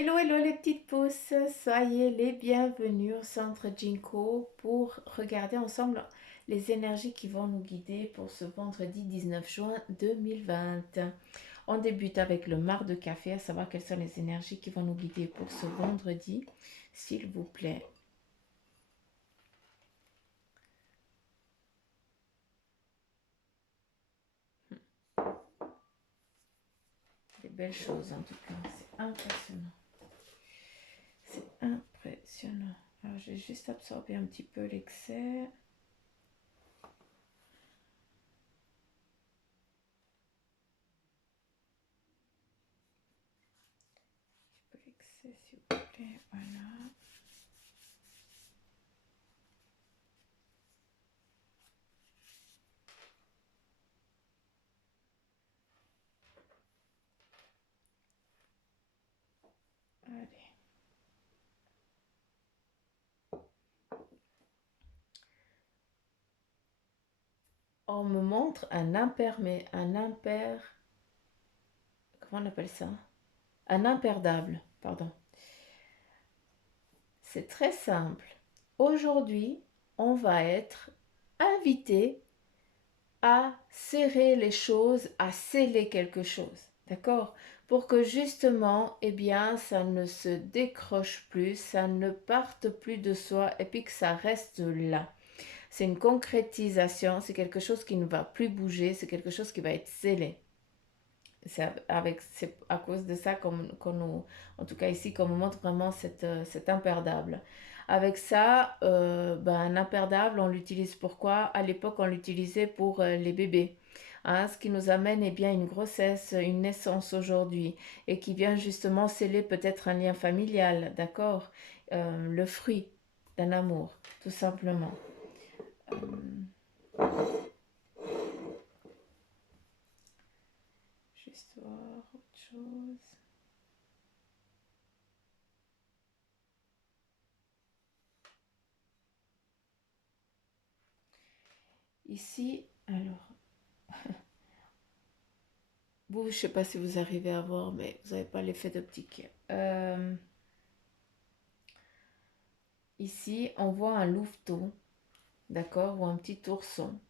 Hello, hello les petites pousses, soyez les bienvenus au centre Jinko pour regarder ensemble les énergies qui vont nous guider pour ce vendredi 19 juin 2020. On débute avec le marc de café, à savoir quelles sont les énergies qui vont nous guider pour ce vendredi, s'il vous plaît. Des belles choses en tout cas, c'est impressionnant. C'est impressionnant. Alors j'ai juste absorbé un petit peu l'excès. L'excès s'il vous plaît, voilà. Allez. On me montre comment on appelle ça? Un imperdable, pardon. C'est très simple. Aujourd'hui, on va être invité à serrer les choses, à sceller quelque chose. D'accord? Pour que justement, eh bien, ça ne se décroche plus, ça ne parte plus de soi et puis que ça reste là. C'est une concrétisation, c'est quelque chose qui ne va plus bouger, c'est quelque chose qui va être scellé. C'est à cause de ça qu'on nous, en tout cas ici, qu'on nous montre vraiment cet imperdable. Avec ça, un imperdable, on l'utilise pourquoi? À l'époque, on l'utilisait pour les bébés. Hein, ce qui nous amène eh bien, une grossesse, une naissance aujourd'hui, et qui vient justement sceller peut-être un lien familial, d'accord? Le fruit d'un amour, tout simplement. Euh, juste voir autre chose. Ici, alors, vous, je ne sais pas si vous arrivez à voir, mais vous n'avez pas l'effet d'optique. Ici, on voit un louveteau, d'accord, ou un petit ourson.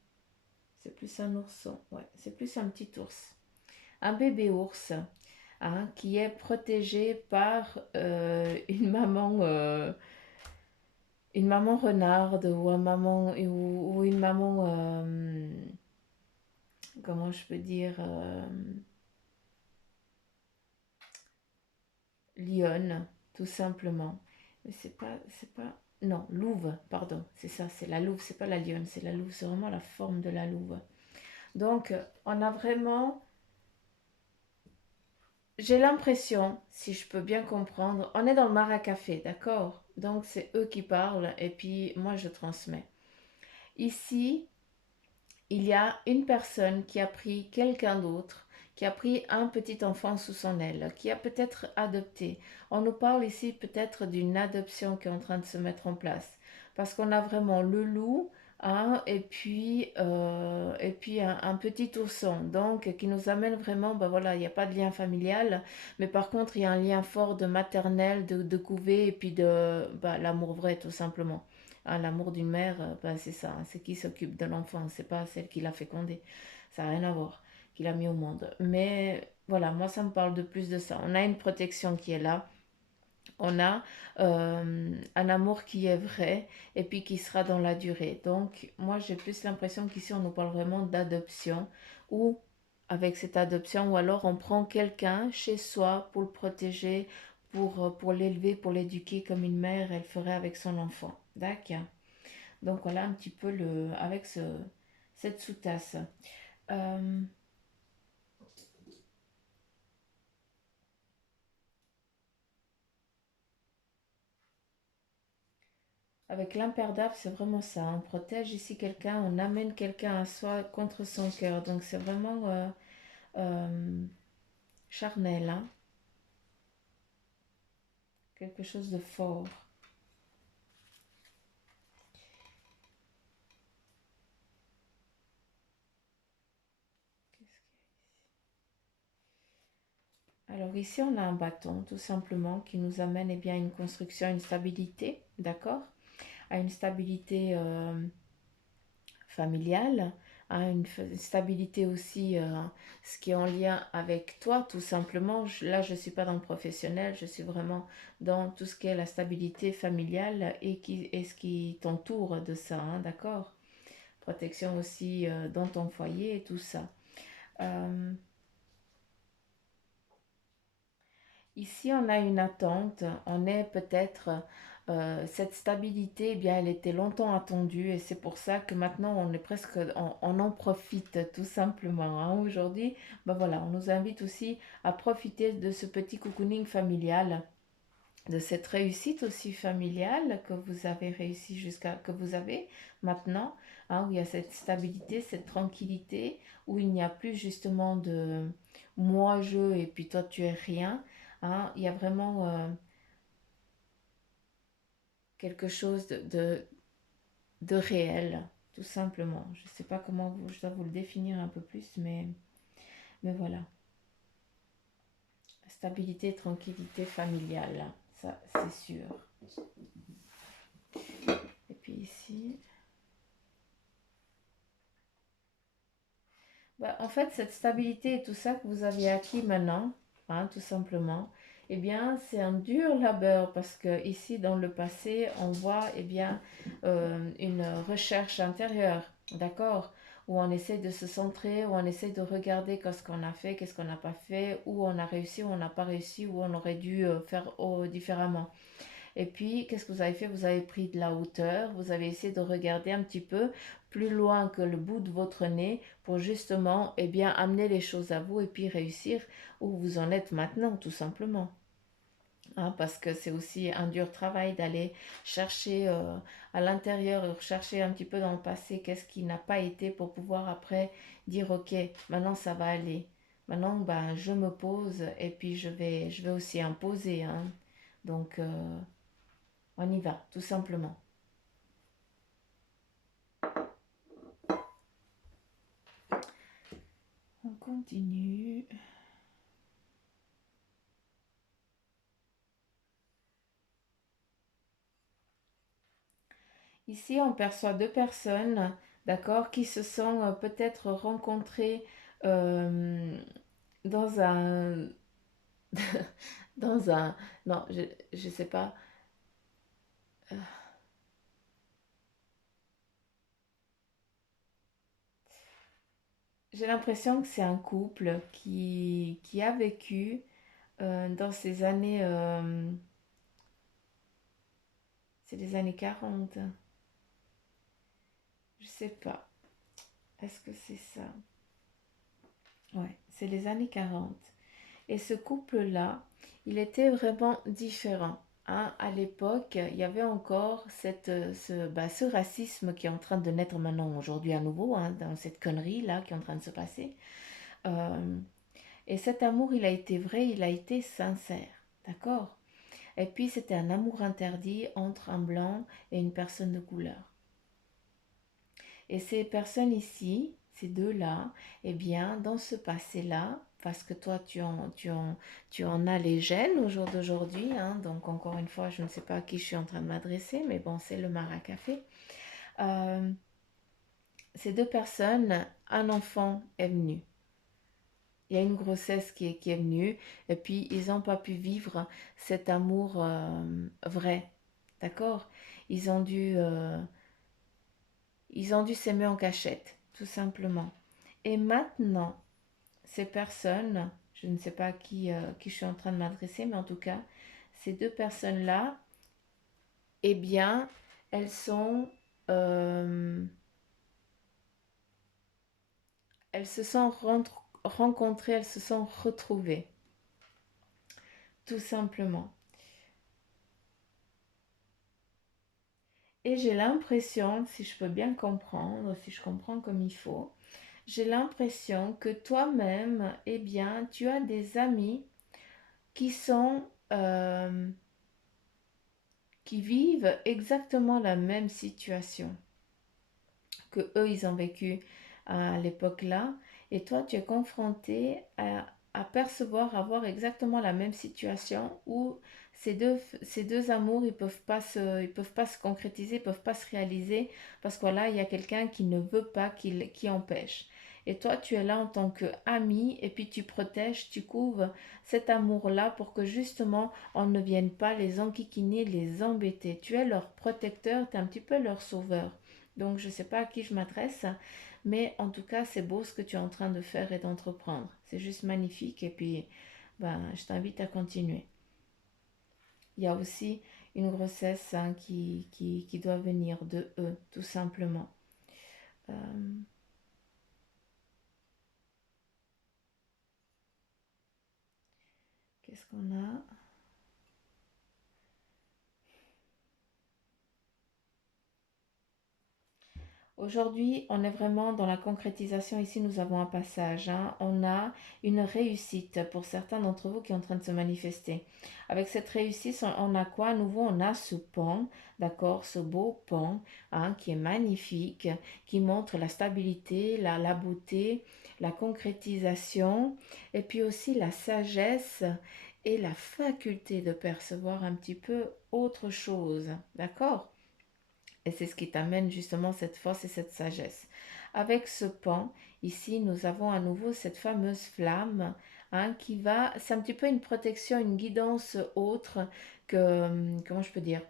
C'est plus un ourson, ouais, c'est plus un petit ours. Un bébé ours, hein, qui est protégé par une maman renarde ou, ou une maman, comment je peux dire, lionne, tout simplement. Mais c'est pas, non, louve, pardon, c'est ça, c'est la louve, c'est pas la lionne, c'est la louve, c'est vraiment la forme de la louve. Donc, on a vraiment, j'ai l'impression, si je peux bien comprendre, on est dans le maracafé, d'accord? Donc, c'est eux qui parlent et puis moi, je transmets. Ici, il y a une personne qui a pris quelqu'un d'autre, qui a pris un petit enfant sous son aile, qui a peut-être adopté. On nous parle ici peut-être d'une adoption qui est en train de se mettre en place. Parce qu'on a vraiment le loup, hein, et puis un petit ourson. Donc, qui nous amène vraiment, ben voilà, il n'y a pas de lien familial, mais par contre, il y a un lien fort de maternel, de couvée, et puis de l'amour vrai, tout simplement. Hein, l'amour d'une mère, ben c'est ça, hein, c'est qui s'occupe de l'enfant, c'est pas celle qui l'a fécondé. Ça n'a rien à voir, qui l'a mis au monde. Mais voilà, moi ça me parle de plus de ça. On a une protection qui est là, on a un amour qui est vrai et puis qui sera dans la durée. Donc moi j'ai plus l'impression qu'ici on nous parle vraiment d'adoption ou avec cette adoption ou alors on prend quelqu'un chez soi pour le protéger, pour l'élever, pour l'éduquer comme une mère elle ferait avec son enfant. D'accord. Donc voilà un petit peu avec cette sous-tasse. Euh, Avec l'imperdable, c'est vraiment ça. On protège ici quelqu'un, on amène quelqu'un à soi contre son cœur. Donc c'est vraiment euh, charnel, hein. Quelque chose de fort. Alors ici, on a un bâton, tout simplement, qui nous amène eh bien, à une construction, à une stabilité, d'accord? À une stabilité familiale, à une stabilité aussi, ce qui est en lien avec toi, tout simplement. Là, je ne suis pas dans le professionnel, je suis vraiment dans tout ce qui est la stabilité familiale et ce qui t'entoure de ça, hein, d'accord? Protection aussi dans ton foyer et tout ça. Euh, Ici, on a une attente, on est peut-être, cette stabilité, eh bien, elle était longtemps attendue et c'est pour ça que maintenant on est presque, on en profite tout simplement, hein. Aujourd'hui, ben voilà, on nous invite aussi à profiter de ce petit cocooning familial, de cette réussite aussi familiale que vous avez réussi que vous avez maintenant, hein, où il y a cette stabilité, cette tranquillité, où il n'y a plus justement de moi je et puis toi tu es rien, hein. Il y a vraiment quelque chose de réel, tout simplement. Je ne sais pas comment je dois vous le définir un peu plus, mais voilà. Stabilité, tranquillité familiale, ça c'est sûr. Et puis ici, bah, en fait, cette stabilité et tout ça que vous avez acquis maintenant, hein, tout simplement, eh bien, c'est un dur labeur parce que ici, dans le passé, on voit, eh bien, une recherche intérieure, d'accord, où on essaie de se centrer, où on essaie de regarder qu'est-ce qu'on a fait, qu'est-ce qu'on n'a pas fait, où on a réussi, où on n'a pas réussi, où on aurait dû faire différemment. Et puis, qu'est-ce que vous avez fait? Vous avez pris de la hauteur, vous avez essayé de regarder un petit peu plus loin que le bout de votre nez pour justement, eh bien, amener les choses à vous et puis réussir où vous en êtes maintenant, tout simplement. Hein, parce que c'est aussi un dur travail d'aller chercher à l'intérieur, chercher un petit peu dans le passé qu'est-ce qui n'a pas été pour pouvoir après dire ok, maintenant ça va aller. Maintenant, ben, je me pose et puis je vais aussi imposer, hein. Donc, on y va, tout simplement. On continue. Ici, on perçoit deux personnes, d'accord, qui se sont peut-être rencontrées euh, dans un... dans un... Non, je sais pas. Euh, J'ai l'impression que c'est un couple qui a vécu dans ces années... c'est les années 40. Je sais pas. Est-ce que c'est ça? Ouais, c'est les années 40. Et ce couple-là, il était vraiment différent, hein. À l'époque, il y avait encore ce racisme qui est en train de naître maintenant, aujourd'hui à nouveau, hein, dans cette connerie-là qui est en train de se passer. Euh, et cet amour, il a été vrai, il a été sincère, d'accord? Et puis, c'était un amour interdit entre un blanc et une personne de couleur. Et ces personnes ici, ces deux-là, eh bien, dans ce passé-là, parce que toi, tu en as les gènes au jour d'aujourd'hui, hein, donc encore une fois, je ne sais pas à qui je suis en train de m'adresser, mais bon, c'est le Maracafé. Euh, ces deux personnes, un enfant est venu. Il y a une grossesse qui est venue, et puis ils n'ont pas pu vivre cet amour vrai, d'accord? Ils ont dû Ils ont dû s'aimer en cachette, tout simplement. Et maintenant, ces personnes, je ne sais pas qui je suis en train de m'adresser, mais en tout cas, ces deux personnes-là, eh bien, elles sont, euh, elles se sont rencontrées, elles se sont retrouvées, tout simplement. Et j'ai l'impression, si je peux bien comprendre, si je comprends comme il faut, j'ai l'impression que toi-même, eh bien, tu as des amis qui sont qui vivent exactement la même situation que eux ils ont vécu à l'époque là, et toi tu es confronté à à percevoir, à voir exactement la même situation où ces deux amours, ils peuvent pas se concrétiser, ils peuvent pas se réaliser parce que voilà, il y a quelqu'un qui ne veut pas, qui empêche. Et toi, tu es là en tant qu'ami et puis tu protèges, tu couvres cet amour-là pour que justement on ne vienne pas les enquiquiner, les embêter. Tu es leur protecteur, tu es un petit peu leur sauveur. Donc je ne sais pas à qui je m'adresse, mais en tout cas, c'est beau ce que tu es en train de faire et d'entreprendre. C'est juste magnifique et puis ben, je t'invite à continuer. Il y a aussi une grossesse hein, qui doit venir de eux, tout simplement. Euh, Qu'est-ce qu'on a? Aujourd'hui, on est vraiment dans la concrétisation. Ici, nous avons un passage, hein. On a une réussite pour certains d'entre vous qui est en train de se manifester. Avec cette réussite, on a quoi à nouveau? On a ce pan, d'accord? Ce beau pan hein, qui est magnifique, qui montre la stabilité, la beauté, la concrétisation, et puis aussi la sagesse et la faculté de percevoir un petit peu autre chose, d'accord? Et c'est ce qui t'amène justement cette force et cette sagesse. Avec ce pan, ici, nous avons à nouveau cette fameuse flamme hein, qui va, c'est un petit peu une protection, une guidance autre que, comment je peux dire,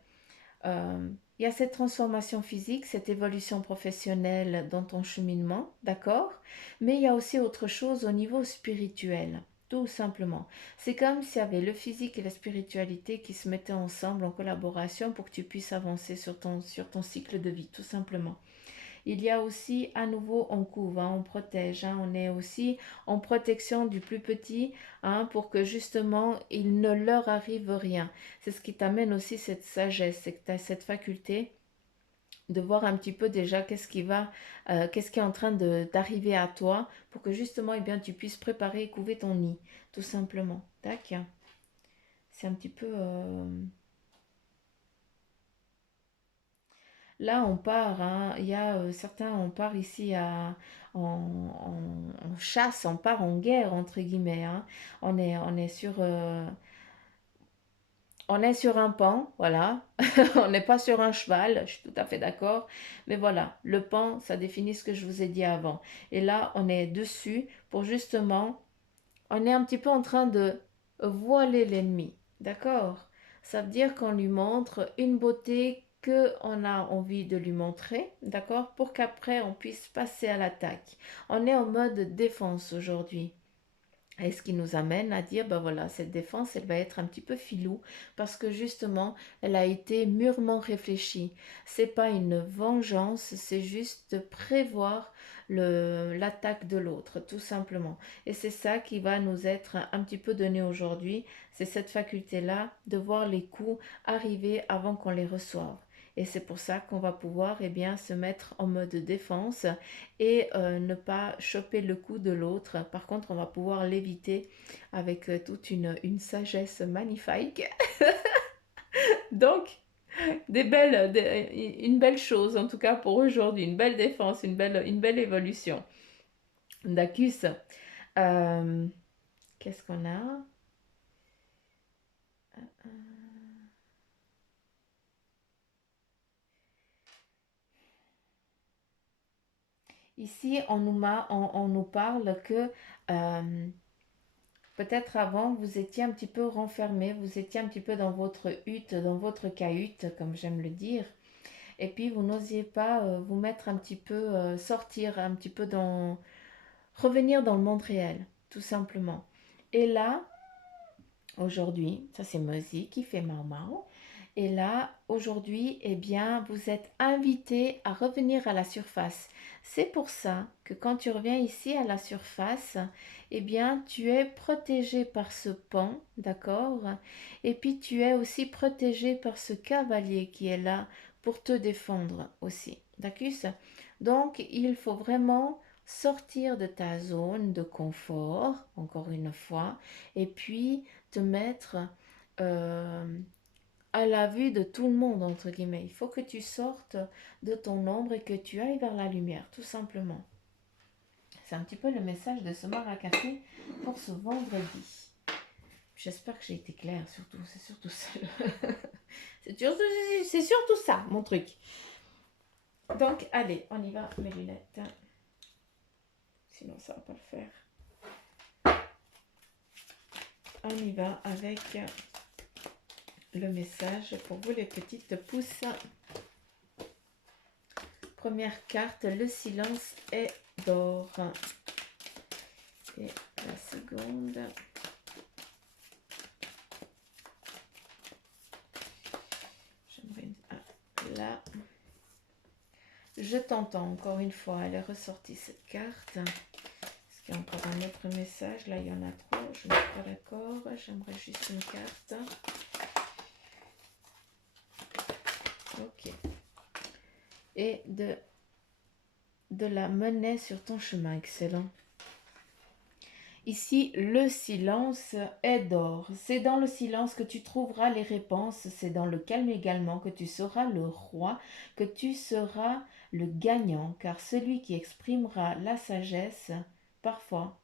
euh, il y a cette transformation physique, cette évolution professionnelle dans ton cheminement, d'accord? Mais il y a aussi autre chose au niveau spirituel, tout simplement. C'est comme s'il y avait le physique et la spiritualité qui se mettaient ensemble en collaboration pour que tu puisses avancer sur ton cycle de vie, tout simplement. Il y a aussi à nouveau, on couvre, hein, on protège, hein, on est aussi en protection du plus petit hein, pour que justement il ne leur arrive rien. C'est ce qui t'amène aussi cette sagesse, c'est que tu as cette faculté de voir un petit peu déjà qu'est-ce qui est en train d'arriver à toi pour que justement eh bien, tu puisses préparer et couver ton nid, tout simplement. Tac. C'est un petit peu... Là, on part, hein. Il y a certains, on part ici en chasse, on part en guerre, entre guillemets, hein. On est sur un pan, voilà. On n'est pas sur un cheval, je suis tout à fait d'accord. Mais voilà, le pan, ça définit ce que je vous ai dit avant. Et là, on est dessus pour justement, on est un petit peu en train de voiler l'ennemi, d'accord? Ça veut dire qu'on lui montre une beauté que on a envie de lui montrer, d'accord? Pour qu'après on puisse passer à l'attaque. On est en mode défense aujourd'hui. Et ce qui nous amène à dire, ben voilà, cette défense, elle va être un petit peu filou parce que justement, elle a été mûrement réfléchie. C'est pas une vengeance, c'est juste de prévoir l'attaque de l'autre, tout simplement. Et c'est ça qui va nous être un petit peu donné aujourd'hui, c'est cette faculté-là de voir les coups arriver avant qu'on les reçoive. Et c'est pour ça qu'on va pouvoir eh bien, se mettre en mode défense et ne pas choper le coup de l'autre. Par contre, on va pouvoir l'éviter avec toute une sagesse magnifique. Donc, une belle chose, en tout cas pour aujourd'hui, une belle défense, une belle évolution. Dacus, euh, qu'est-ce qu'on a? Ici, on nous parle que peut-être avant, vous étiez un petit peu renfermé, vous étiez un petit peu dans votre hutte, dans votre cahute, comme j'aime le dire. Et puis, vous n'osiez pas vous mettre un petit peu, sortir un petit peu revenir dans le monde réel, tout simplement. Et là, aujourd'hui, ça c'est Mozi qui fait Mau. Et là, aujourd'hui, eh bien, vous êtes invité à revenir à la surface. C'est pour ça que quand tu reviens ici à la surface, eh bien, tu es protégé par ce pan, d'accord? Et puis, tu es aussi protégé par ce cavalier qui est là pour te défendre aussi, d'accord? Donc, il faut vraiment sortir de ta zone de confort, encore une fois, et puis te mettre... euh, à la vue de tout le monde, entre guillemets. Il faut que tu sortes de ton ombre et que tu ailles vers la lumière, tout simplement. C'est un petit peu le message de ce Maracafé pour ce vendredi. J'espère que j'ai été claire, surtout. C'est surtout ça. C'est surtout ça, mon truc. Donc, allez, on y va, mes lunettes. Sinon, ça va pas le faire. On y va avec le message pour vous, les petites pousses. Première carte, le silence est d'or. Et la seconde. J'aimerais... là. Je t'entends, encore une fois, elle est ressortie cette carte. Est-ce qu'il y a encore un autre message? Là, il y en a trois, je ne suis pas d'accord. J'aimerais juste une carte. Ok. Et de la monnaie sur ton chemin, excellent. Ici, le silence est d'or. C'est dans le silence que tu trouveras les réponses. C'est dans le calme également que tu seras le roi, que tu seras le gagnant. Car celui qui exprimera la sagesse, parfois,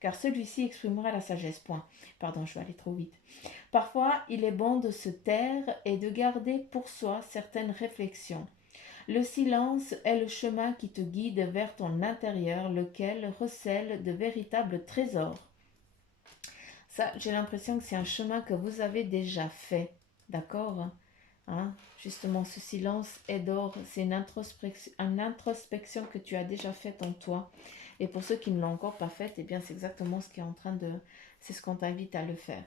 car celui-ci exprimera la sagesse. Point. Pardon, je vais aller trop vite. Parfois, il est bon de se taire et de garder pour soi certaines réflexions. Le silence est le chemin qui te guide vers ton intérieur, lequel recèle de véritables trésors. Ça, j'ai l'impression que c'est un chemin que vous avez déjà fait, d'accord? Hein? Justement, ce silence est d'or, c'est une introspection que tu as déjà faite en toi. Et pour ceux qui ne l'ont encore pas faite, eh bien, c'est exactement ce qui est en train de... C'est ce qu'on t'invite à le faire.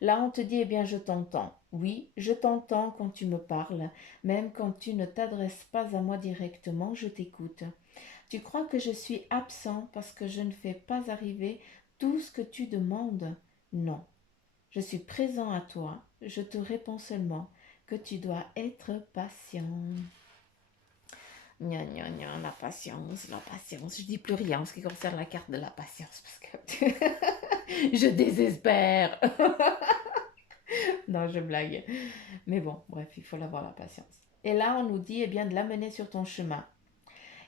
Là, on te dit, eh bien, je t'entends. Oui, je t'entends quand tu me parles. Même quand tu ne t'adresses pas à moi directement, je t'écoute. Tu crois que je suis absent parce que je ne fais pas arriver tout ce que tu demandes? Non. Je suis présent à toi. Je te réponds seulement que tu dois être patient. Gna, gna, gna, la patience, la patience. Je dis plus rien en ce qui concerne la carte de la patience parce que je désespère. Non, je blague. Mais bon, bref, il faut avoir la patience. Et là, on nous dit, eh bien, de l'amener sur ton chemin.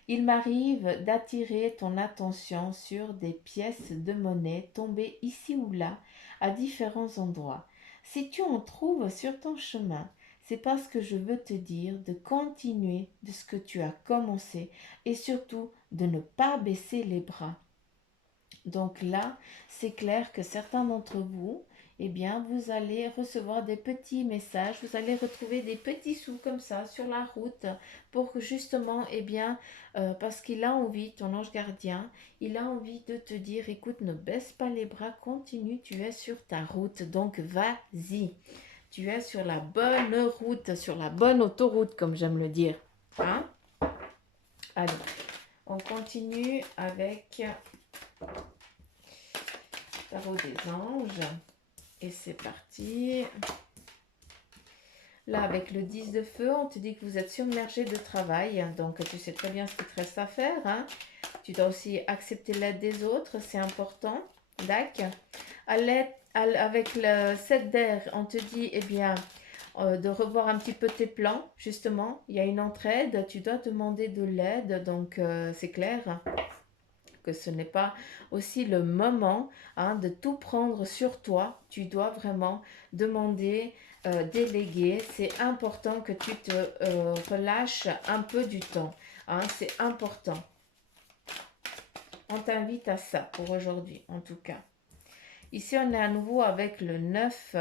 Il m'arrive d'attirer ton attention sur des pièces de monnaie tombées ici ou là, à différents endroits. Si tu en trouves sur ton chemin, c'est parce que je veux te dire de continuer de ce que tu as commencé et surtout de ne pas baisser les bras. Donc là, c'est clair que certains d'entre vous, eh bien, vous allez recevoir des petits messages, vous allez retrouver des petits sous comme ça sur la route pour que justement, eh bien, parce qu'il a envie, ton ange gardien, il a envie de te dire, écoute, ne baisse pas les bras, continue, tu es sur ta route, donc vas-y. Tu es sur la bonne route, sur la bonne autoroute, comme j'aime le dire. Hein? Allez, on continue avec tarot des anges. Et c'est parti. Là, avec le 10 de feu, on te dit que vous êtes submergé de travail. Donc, tu sais très bien ce qu'il te reste à faire. Hein. Tu dois aussi accepter l'aide des autres. C'est important. D'accord. Avec le 7 d'air, on te dit, eh bien, de revoir un petit peu tes plans. Justement, il y a une entraide. Tu dois demander de l'aide. Donc, c'est clair que ce n'est pas aussi le moment de tout prendre sur toi. Tu dois vraiment demander, déléguer. C'est important que tu te relâches un peu du temps. C'est important. On t'invite à ça pour aujourd'hui, en tout cas. Ici, on est à nouveau avec le 9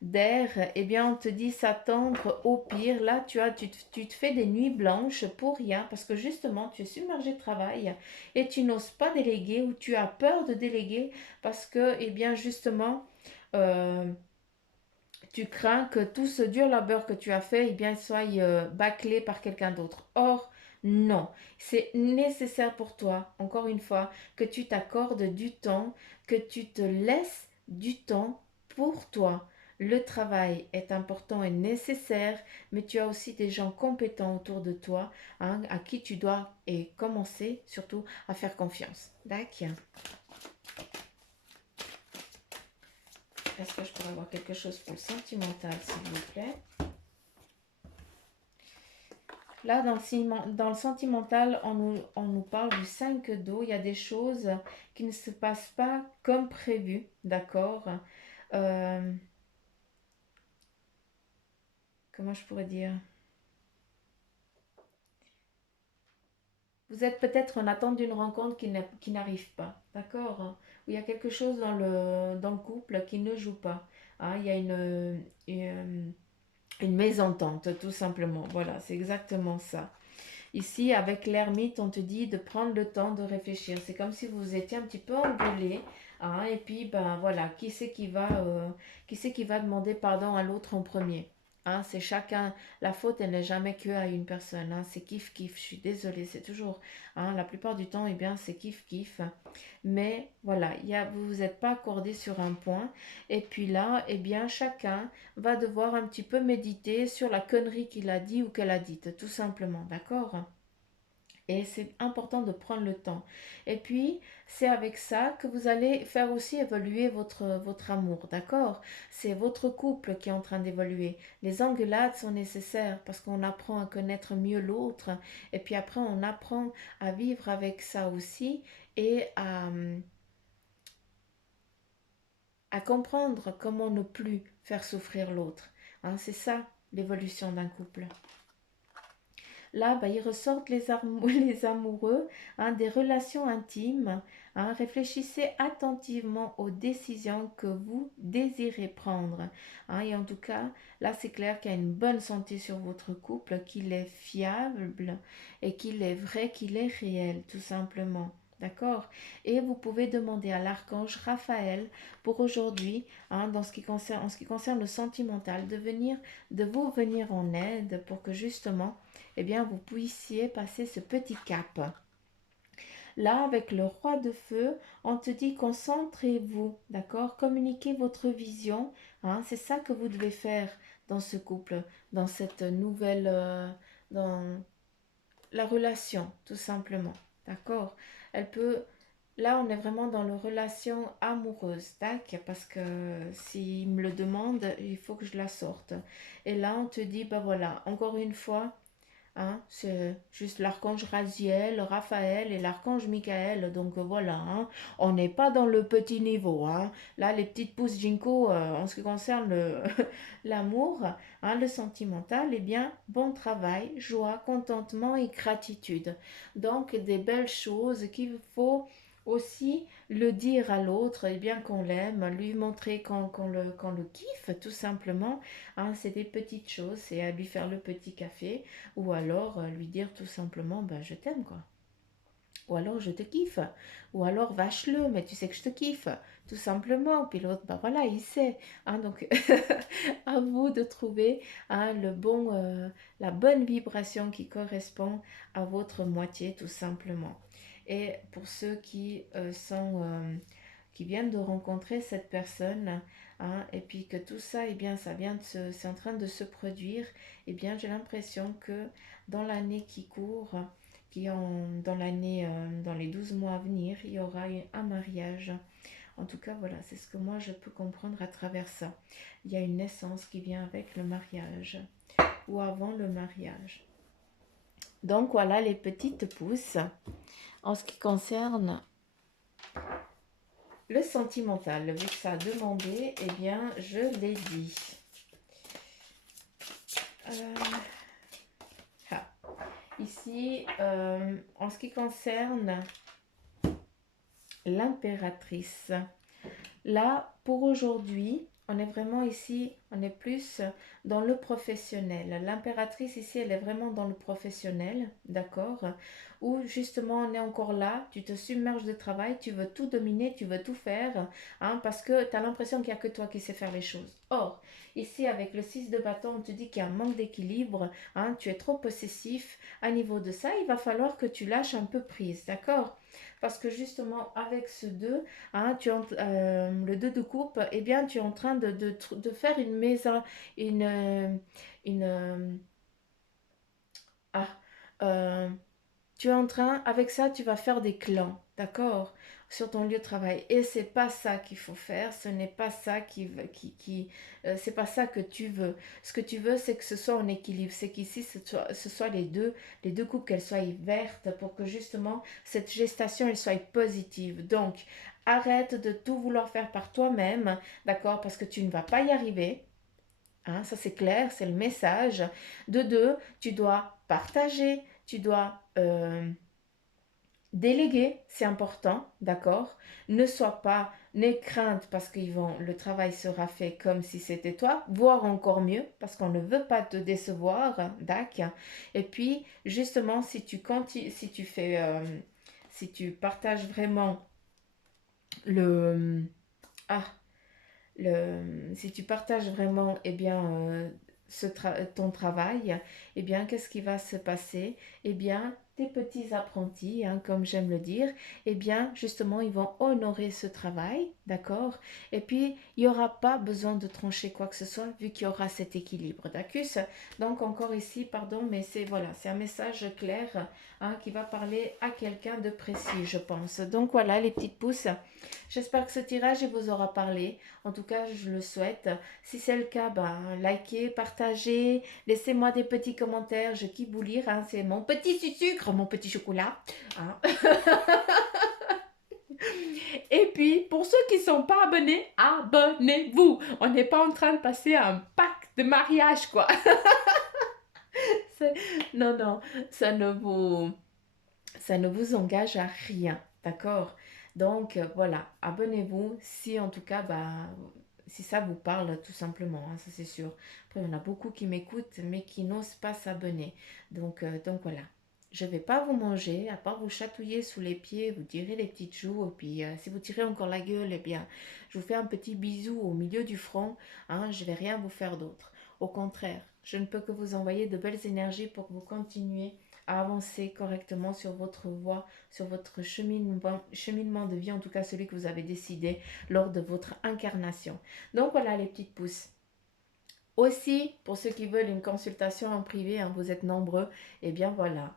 d'air. Eh bien, on te dit s'attendre au pire. Là, tu te fais des nuits blanches pour rien parce que justement, tu es submergé de travail et tu n'oses pas déléguer ou tu as peur de déléguer parce que, eh bien, justement, tu crains que tout ce dur labeur que tu as fait, eh bien, soit bâclé par quelqu'un d'autre. Or, non, c'est nécessaire pour toi, encore une fois, que tu t'accordes du temps, que tu te laisses du temps pour toi. Le travail est important et nécessaire, mais tu as aussi des gens compétents autour de toi, à qui tu dois commencer surtout à faire confiance. D'accord. Est-ce que je pourrais avoir quelque chose pour le sentimental, s'il vous plaît? Là, dans le sentimental, on nous parle du 5 d'eau. Il y a des choses qui ne se passent pas comme prévu, d'accord? Euh, Comment je pourrais dire? Vous êtes peut-être en attente d'une rencontre qui n'arrive pas, d'accord? Ou il y a quelque chose dans le couple qui ne joue pas. Hein, il y a une mésentente, tout simplement. Voilà, c'est exactement ça. Ici, avec l'ermite, on te dit de prendre le temps de réfléchir. C'est comme si vous étiez un petit peu engueulé. Hein, et puis, ben voilà, qui c'est qui va demander pardon à l'autre en premier? Hein, c'est chacun. La faute, elle n'est jamais que à une personne. Hein, c'est kiff kiff. Je suis désolée, c'est toujours. Hein, la plupart du temps, eh bien, c'est kiff kiff. Mais voilà, vous vous êtes pas accordé sur un point. Et puis là, eh bien, chacun va devoir un petit peu méditer sur la connerie qu'il a dit ou qu'elle a dite, tout simplement, d'accord? Et c'est important de prendre le temps. Et puis, c'est avec ça que vous allez faire aussi évoluer votre amour, d'accord? C'est votre couple qui est en train d'évoluer. Les engueulades sont nécessaires parce qu'on apprend à connaître mieux l'autre. Et puis après, on apprend à vivre avec ça aussi et à comprendre comment ne plus faire souffrir l'autre. Hein, c'est ça l'évolution d'un couple. Là, bah, ils ressortent les amoureux, hein, des relations intimes. Hein. Réfléchissez attentivement aux décisions que vous désirez prendre. Hein. Et en tout cas, là, c'est clair qu'il y a une bonne santé sur votre couple, qu'il est fiable et qu'il est vrai, qu'il est réel, tout simplement. D'accord? Et vous pouvez demander à l'archange Raphaël pour aujourd'hui, hein, en ce qui concerne le sentimental, de vous venir en aide pour que justement eh bien, vous puissiez passer ce petit cap. Là, avec le roi de feu, on te dit concentrez-vous, d'accord? Communiquez votre vision. Hein, c'est ça que vous devez faire dans ce couple, dans cette nouvelle, dans la relation, tout simplement, d'accord? Elle peut, là, on est vraiment dans la relation amoureuse, tac, parce que s'il me le demande, il faut que je la sorte. Et là, on te dit, bah voilà, encore une fois, hein, c'est juste l'archange Raziel, Raphaël et l'archange Michael. Donc voilà, hein, on n'est pas dans le petit niveau. Hein. Là, les petites pousses Jinko, en ce qui concerne l'amour, hein, le sentimental, eh bien, bon travail, joie, contentement et gratitude. Donc des belles choses qu'il faut aussi le dire à l'autre, eh bien qu'on l'aime, lui montrer qu'on le kiffe, tout simplement. Hein, c'est des petites choses, c'est à lui faire le petit café ou alors lui dire tout simplement ben, je t'aime quoi. Ou alors je te kiffe. Ou alors vache-le, mais tu sais que je te kiffe. Tout simplement. Puis l'autre, ben voilà, il sait. Hein, donc à vous de trouver hein, la bonne vibration qui correspond à votre moitié tout simplement. Et pour ceux qui viennent de rencontrer cette personne, hein, et puis que tout ça, eh bien, c'est en train de se produire, eh bien, j'ai l'impression que dans l'année qui court, dans les 12 mois à venir, il y aura un mariage. En tout cas, voilà, c'est ce que moi je peux comprendre à travers ça. Il y a une naissance qui vient avec le mariage ou avant le mariage. Donc voilà les petites pousses. En ce qui concerne le sentimental, vu que ça a demandé, eh bien, je l'ai dit. Euh, ah. Ici, en ce qui concerne l'impératrice, là, pour aujourd'hui, on est vraiment ici, on est plus dans le professionnel. L'impératrice ici, elle est vraiment dans le professionnel, d'accord? Où justement, on est encore là, tu te submerges de travail, tu veux tout dominer, tu veux tout faire, hein, parce que tu as l'impression qu'il n'y a que toi qui sais faire les choses. Or, ici, avec le 6 de bâton, on te dit qu'il y a un manque d'équilibre, hein, tu es trop possessif. À niveau de ça, il va falloir que tu lâches un peu prise, d'accord? Parce que justement, avec ce 2, hein, le 2 de coupe, eh bien, tu es en train de faire une maison, une, une, ah, euh, tu es en train, avec ça, tu vas faire des clans, d'accord? sur ton lieu de travail. Et c'est pas ça qu'il faut faire, ce n'est pas ça c'est pas ça que tu veux. Ce que tu veux, c'est que ce soit en équilibre, c'est qu'ici ce soit les deux coupes qu'elles soient vertes pour que justement cette gestation elle soit positive. Donc arrête de tout vouloir faire par toi-même, d'accord, parce que tu ne vas pas y arriver. Hein, ça c'est clair, c'est le message. De deux, tu dois partager, tu dois déléguer, c'est important, d'accord? Ne sois pas, n'aie crainte parce le travail sera fait comme si c'était toi, voire encore mieux, parce qu'on ne veut pas te décevoir, d'accord? Et puis, justement, si tu continues, si tu partages vraiment le, ah, si tu partages vraiment, eh bien, ton travail, eh bien, qu'est-ce qui va se passer? Eh bien, tes petits apprentis, hein, comme j'aime le dire, eh bien, justement, ils vont honorer ce travail, d'accord? Et puis, il n'y aura pas besoin de trancher quoi que ce soit, vu qu'il y aura cet équilibre, d'accord? Donc, encore ici, pardon, mais c'est un message clair, hein, qui va parler à quelqu'un de précis, je pense. Donc, voilà, les petites pousses. J'espère que ce tirage vous aura parlé. En tout cas, je le souhaite. Si c'est le cas, ben, likez, partagez, laissez-moi des petits commentaires. Je kiffe vous lire. Hein. C'est mon petit sucre, mon petit chocolat. Hein. Et puis, pour ceux qui ne sont pas abonnés, abonnez-vous. On n'est pas en train de passer un pack de mariage, quoi. Non, non, ça ne vous, ça ne vous engage à rien, d'accord? Donc voilà, abonnez-vous si en tout cas, bah, si ça vous parle tout simplement, hein, ça c'est sûr. Après, il y en a beaucoup qui m'écoutent mais qui n'osent pas s'abonner. Donc voilà, je ne vais pas vous manger, à part vous chatouiller sous les pieds, vous tirer les petites joues, et puis si vous tirez encore la gueule, eh bien, je vous fais un petit bisou au milieu du front, hein, je ne vais rien vous faire d'autre. Au contraire, je ne peux que vous envoyer de belles énergies pour que vous continuiez à avancer correctement sur votre voie, sur votre cheminement de vie, en tout cas celui que vous avez décidé lors de votre incarnation. Donc voilà les petites pousses. Aussi, pour ceux qui veulent une consultation en privé, hein, vous êtes nombreux, et bien voilà.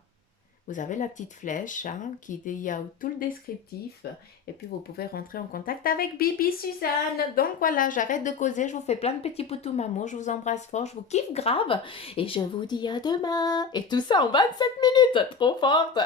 Vous avez la petite flèche il y a tout le descriptif et puis vous pouvez rentrer en contact avec Bibi Suzanne. Donc voilà, j'arrête de causer, je vous fais plein de petits poutous maman, je vous embrasse fort, je vous kiffe grave et je vous dis à demain. Et tout ça en 27 minutes, trop forte.